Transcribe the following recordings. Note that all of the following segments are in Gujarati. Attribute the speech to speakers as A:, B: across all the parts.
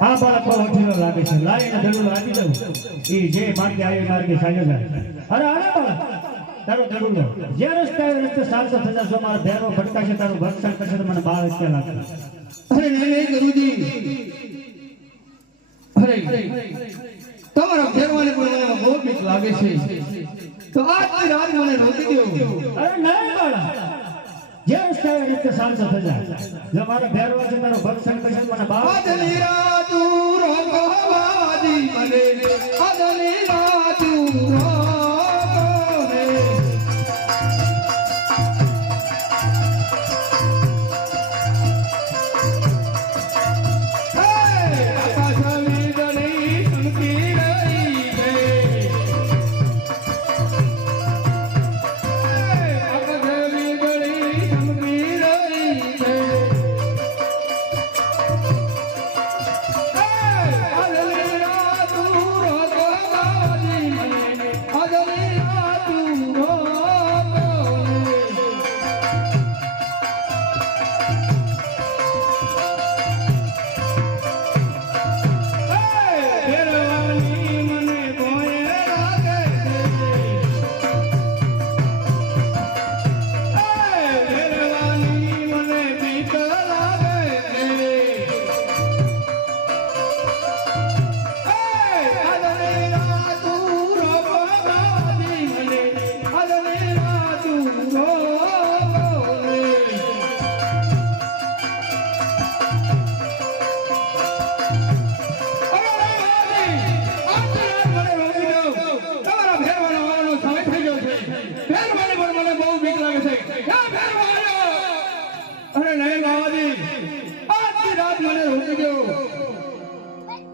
A: આ બાળક પર લાગે છે. લાઈને જરૂર લાગી દઉં. એ જે માર્ગે આવ્યો માર્ગે સાજો જાય. અરે અરે બાળક. તારો દડુલો જે રસ્તા રસ્તે સાચો થતા મારા ભેરો ભટકાશે તારું ભક્ષણ કરશે તો મને બાર ક્યાં લાગશે? અરે નહીં નહીં ગુરુજી અરે તમારા ફેરવાને પણ બહુ બીક લાગે છે. તો આજની રાત મને રોકી દો. અરે નહીં બાળા જે રસ્તા રસ્તે સાચો થતા જો મારો ભેરો છે તારું ભક્ષણ કરશે તો મને આજની રાત રોકવાજી મને.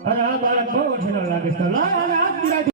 A: અરે આ બાળક બહુ અઠીલો લાગે છે.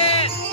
B: it!